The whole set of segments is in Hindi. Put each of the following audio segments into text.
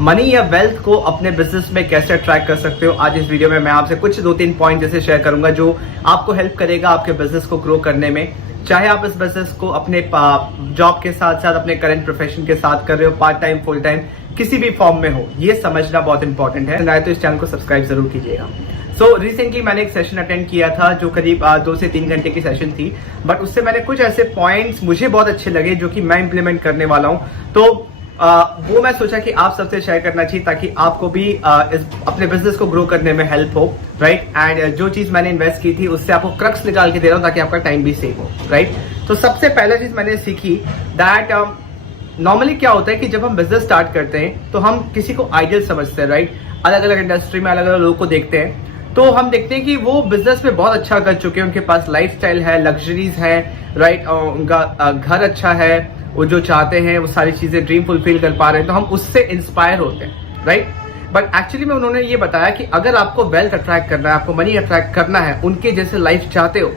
मनी या वेल्थ को अपने बिजनेस में कैसे अट्रैक्ट कर सकते हो। आज इस वीडियो में मैं आपसे कुछ 2-3 पॉइंट जैसे शेयर करूंगा जो आपको हेल्प करेगा आपके बिजनेस को ग्रो करने में। चाहे आप इस बिजनेस को अपने जॉब के साथ साथ अपने करंट प्रोफेशन के साथ कर रहे हो, पार्ट टाइम फुल टाइम किसी भी फॉर्म में हो, ये समझना बहुत इंपॉर्टेंट है। नहीं तो इस चैनल को सब्सक्राइब जरूर कीजिएगा। सो रिसेंटली मैंने एक सेशन अटेंड किया था जो करीब 2 से 3 घंटे की सेशन थी, बट उससे मैंने कुछ ऐसे पॉइंट्स मुझे बहुत अच्छे लगे जो कि मैं इंप्लीमेंट करने वाला हूं। तो वो मैं सोचा कि आप सबसे शेयर करना चाहिए ताकि आपको भी अपने बिजनेस को ग्रो करने में हेल्प हो, राइट। एंड जो चीज मैंने इन्वेस्ट की थी उससे आपको क्रक्स निकाल के दे रहा हूं ताकि आपका टाइम भी सेव हो, राइट। तो सबसे पहला चीज मैंने सीखी दैट नॉर्मली क्या होता है कि जब हम बिजनेस स्टार्ट करते हैं तो हम किसी को आइडियल समझते हैं, राइट। अलग अलग इंडस्ट्री में अलग अलग लोगों को देखते हैं तो हम देखते हैं कि वो बिजनेस में बहुत अच्छा कर चुके हैं, उनके पास लाइफस्टाइल है, लग्जरीज है, राइट, उनका घर अच्छा है, वो जो चाहते हैं वो सारी चीजें ड्रीम फुलफिल कर पा रहे हैं, तो हम उससे इंस्पायर होते हैं, राइट। बट एक्चुअली में उन्होंने ये बताया कि अगर आपको वेल्थ अट्रैक्ट करना है, आपको मनी अट्रैक्ट करना है, उनके जैसे लाइफ चाहते हो,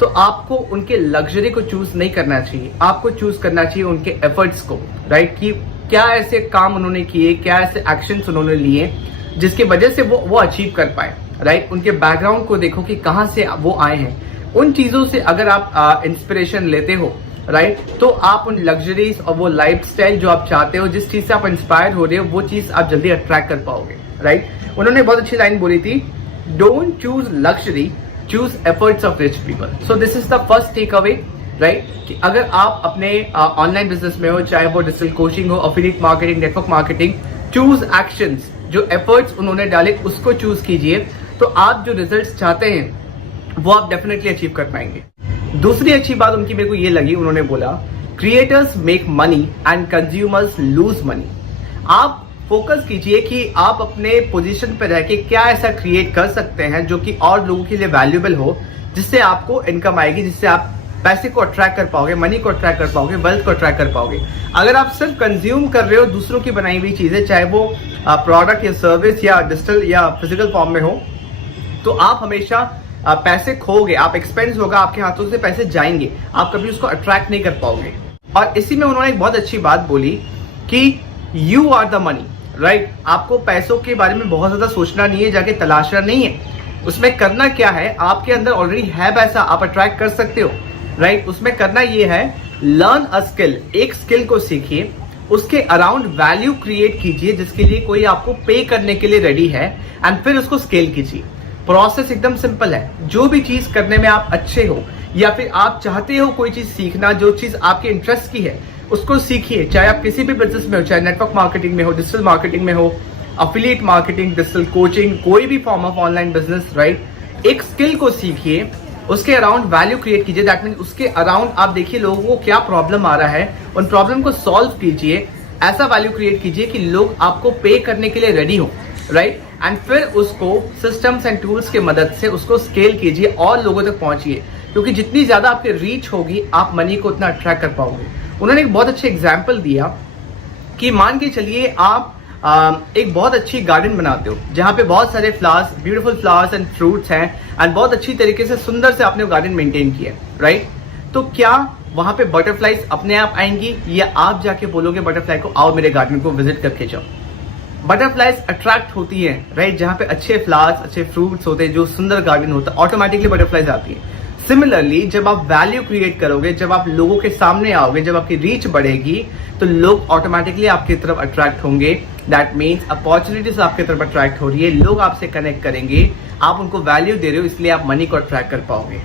तो आपको उनके लग्जरी को चूज नहीं करना चाहिए, आपको चूज करना चाहिए उनके एफर्ट्स को, राइट। कि क्या ऐसे काम उन्होंने किए, क्या ऐसे एक्शंस उन्होंने लिए जिसकी वजह से वो अचीव कर पाए, राइट। उनके बैकग्राउंड को देखो कि कहां से वो आए हैं। उन चीजों से अगर आप इंस्पिरेशन लेते हो, राइट, तो आप उन लग्जरीज और वो लाइफस्टाइल जो आप चाहते हो, जिस चीज से आप इंस्पायर हो रहे हो, वो चीज आप जल्दी अट्रैक्ट कर पाओगे, राइट। उन्होंने बहुत अच्छी लाइन बोली थी, don't choose luxury, choose efforts of rich people. So this is the first takeaway, right, कि अगर आप अपने ऑनलाइन बिजनेस में हो, चाहे वो डिजिटल कोचिंग हो, affiliate marketing, network marketing, choose actions, जो एफर्ट्स उन्होंने डाले उसको चूज कीजिए, तो आप जो रिजल्ट्स चाहते हैं वो आप डेफिनेटली अचीव कर पाएंगे। दूसरी अच्छी बात उनकी मेरे को ये लगी, उन्होंने बोला creators make money and consumers lose money. आप फोकस कीजिए कि आप अपने पोजीशन पर रह के क्या ऐसा क्रिएट कर सकते हैं जो कि और लोगों के लिए वैल्यूएबल हो, जिससे आपको इनकम आएगी, जिससे आप पैसे को अट्रैक्ट कर पाओगे, मनी को अट्रैक्ट कर पाओगे, वेल्थ को अट्रैक्ट कर पाओगे। अगर आप सिर्फ कंज्यूम कर रहे हो दूसरों की बनाई हुई चीजें, चाहे वो प्रोडक्ट या सर्विस या डिजिटल या फिजिकल फॉर्म में हो, तो आप हमेशा पैसे खोगे, आप एक्सपेंस होगा, आपके हाथों से पैसे जाएंगे, आप कभी उसको अट्रैक्ट नहीं कर पाओगे। और इसी में उन्होंने एक बहुत अच्छी बात बोली कि you are the money, right. आपको पैसों के बारे में बहुत ज्यादा सोचना नहीं है, जाके तलाशना नहीं है। उसमें करना क्या है, आपके अंदर ऑलरेडी है पैसा, आप अट्रैक्ट कर सकते हो, राइट। उसमें करना ये है, लर्न अ स्किल, एक स्किल को सीखिए, उसके अराउंड वैल्यू क्रिएट कीजिए जिसके लिए कोई आपको पे करने के लिए रेडी है, एंड फिर उसको स्केल कीजिए। प्रोसेस एकदम सिंपल है। जो भी चीज करने में आप अच्छे हो या फिर आप चाहते हो कोई चीज सीखना, जो चीज आपके इंटरेस्ट की है उसको सीखिए। चाहे आप किसी भी बिजनेस में हो, चाहे नेटवर्क मार्केटिंग में हो, डिजिटल मार्केटिंग में हो, एफिलिएट मार्केटिंग, डिजिटल कोचिंग, कोई भी form of online business, right. एक स्किल को सीखिए, उसके अराउंड वैल्यू क्रिएट कीजिए। दैट मीन उसके अराउंड आप देखिए लोगों को क्या प्रॉब्लम आ रहा है, उन प्रॉब्लम को सॉल्व कीजिए, ऐसा वैल्यू क्रिएट कीजिए कि लोग आपको पे करने के लिए रेडी हो, राइट। एंड फिर उसको सिस्टम्स एंड टूल्स के मदद से उसको स्केल कीजिए और लोगों तक पहुंचिए, क्योंकि जितनी ज्यादा आपकी रीच होगी आप मनी को उतना अट्रैक्ट कर पाओगे। उन्होंने एक बहुत अच्छे एग्जाम्पल दिया कि मान के चलिए आप एक बहुत अच्छी गार्डन बनाते हो जहां पे बहुत सारे flowers, beautiful flowers and fruits हैं, एंड बहुत अच्छी तरीके से सुंदर से आपने गार्डन मेंटेन किया, राइट। तो क्या वहां पे बटरफ्लाईज अपने आप आएंगी या आप जाके बोलोगे बटरफ्लाई को आओ मेरे गार्डन को विजिट करके जाओ? बटरफ्लाईज अट्रैक्ट होती है, राइट। जहां पे अच्छे फ्लावर्स, अच्छे फ्रूट्स होते हैं, जो सुंदर गार्डन होता है, ऑटोमेटिकली बटरफ्लाईज आती है। सिमिलरली जब आप वैल्यू क्रिएट करोगे, जब आप लोगों के सामने आओगे, जब आपकी रीच बढ़ेगी, तो लोग ऑटोमेटिकली आपकी तरफ अट्रैक्ट होंगे। दैट मीन्स अपॉर्चुनिटीज आपकी तरफ अट्रैक्ट हो रही है, लोग आपसे कनेक्ट करेंगे, आप उनको वैल्यू दे रहे हो, इसलिए आप मनी को अट्रैक्ट कर पाओगे।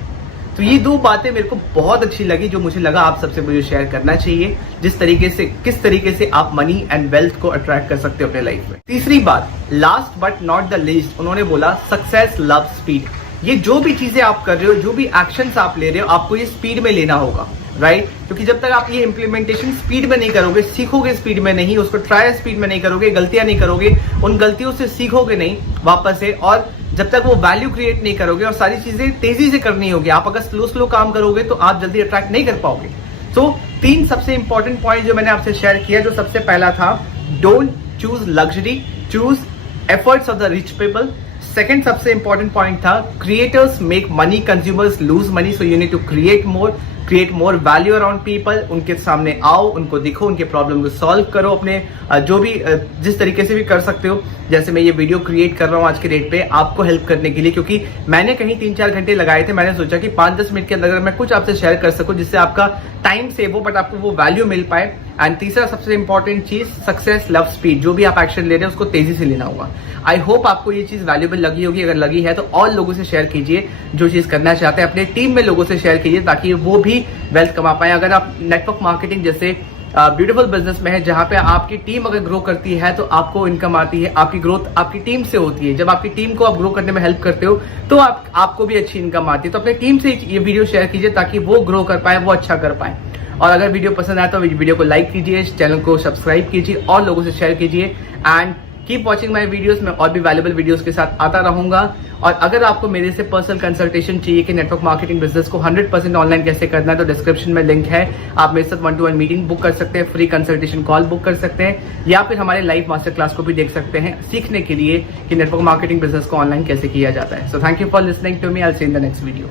तो ये 2 बातें मेरे को बहुत अच्छी लगी, जो मुझे लगा आप सबसे मुझे शेयर करना चाहिए, जिस तरीके से, किस तरीके से आप मनी एंड वेल्थ को अट्रैक्ट कर सकते हो अपने लाइफ में। तीसरी बात, last but not the least, उन्होंने बोला सक्सेस लव स्पीड। ये जो भी चीजें आप कर रहे हो, जो भी एक्शंस आप ले रहे हो, आपको ये स्पीड में लेना होगा, राइट। क्योंकि जब तक आप ये इंप्लीमेंटेशन स्पीड में नहीं करोगे, सीखोगे स्पीड में नहीं, उसको ट्राई स्पीड में नहीं करोगे, गलतियां नहीं करोगे, उन गलतियों से सीखोगे नहीं वापस से, और जब तक वो वैल्यू क्रिएट नहीं करोगे और सारी चीजें तेजी से करनी होगी, आप अगर स्लो काम करोगे तो आप जल्दी अट्रैक्ट नहीं कर पाओगे। तो 3 सबसे इंपॉर्टेंट पॉइंट जो मैंने आपसे शेयर किया, जो सबसे पहला था, don't choose luxury, choose efforts of the rich people. Second सबसे इंपॉर्टेंट पॉइंट था, creators make money, consumers lose money, so you need to create more, create more value around people. उनके सामने आओ, उनको दिखो, उनके प्रॉब्लम को सॉल्व करो, अपने जो भी जिस तरीके से भी कर सकते हो। जैसे मैं ये वीडियो क्रिएट कर रहा हूँ आज के डेट पे आपको हेल्प करने के लिए, क्योंकि मैंने कहीं 3-4 घंटे लगाए थे। मैंने सोचा कि 5-10 मिनट के अंदर अगर मैं कुछ आपसे शेयर कर सकूं जिससे आपका टाइम सेव हो बट आपको वो वैल्यू मिल पाए। एंड तीसरा सबसे इंपॉर्टेंट चीज, सक्सेस लव स्पीड। जो भी आप एक्शन ले रहे हैं उसको तेजी से लेना होगा। आई होप आपको ये चीज वैल्यूएबल लगी होगी। अगर लगी है तो और लोगों से शेयर कीजिए, जो चीज करना चाहते हैं अपने टीम में लोगों से शेयर कीजिए ताकि वो भी वेल्थ कमा पाए। अगर आप नेटवर्क मार्केटिंग जैसे ब्यूटीफुल बिजनेस में है जहां पे आपकी टीम अगर ग्रो करती है तो आपको इनकम आती है, आपकी ग्रोथ आपकी टीम से होती है। जब आपकी टीम को आप ग्रो करने में हेल्प करते हो तो आपको भी अच्छी इनकम आती है। तो अपने टीम से ये वीडियो शेयर कीजिए ताकि वो ग्रो कर पाए, वो अच्छा कर पाए। और अगर वीडियो पसंद आए तो वीडियो को लाइक कीजिए, चैनल को सब्सक्राइब कीजिए और लोगों से शेयर कीजिए। And keep watching my videos. मैं और भी वैल्यूएबल वीडियोस के साथ आता रहूंगा। और अगर आपको मेरे से पर्सनल कंसल्टेशन चाहिए कि नेटवर्क मार्केटिंग बिजनेस को 100% ऑनलाइन कैसे करना है तो डिस्क्रिप्शन में लिंक है, आप मेरे साथ 1-to-1 मीटिंग बुक कर सकते हैं, फ्री कंसल्टेशन कॉल बुक कर सकते हैं, या फिर हमारे लाइव मास्टर क्लास को भी देख सकते हैं सीखने के लिए कि नेटवर्क मार्केटिंग बिजनेस को ऑनलाइन कैसे किया जाता है। So thank you for listening to me. I will see in the next video.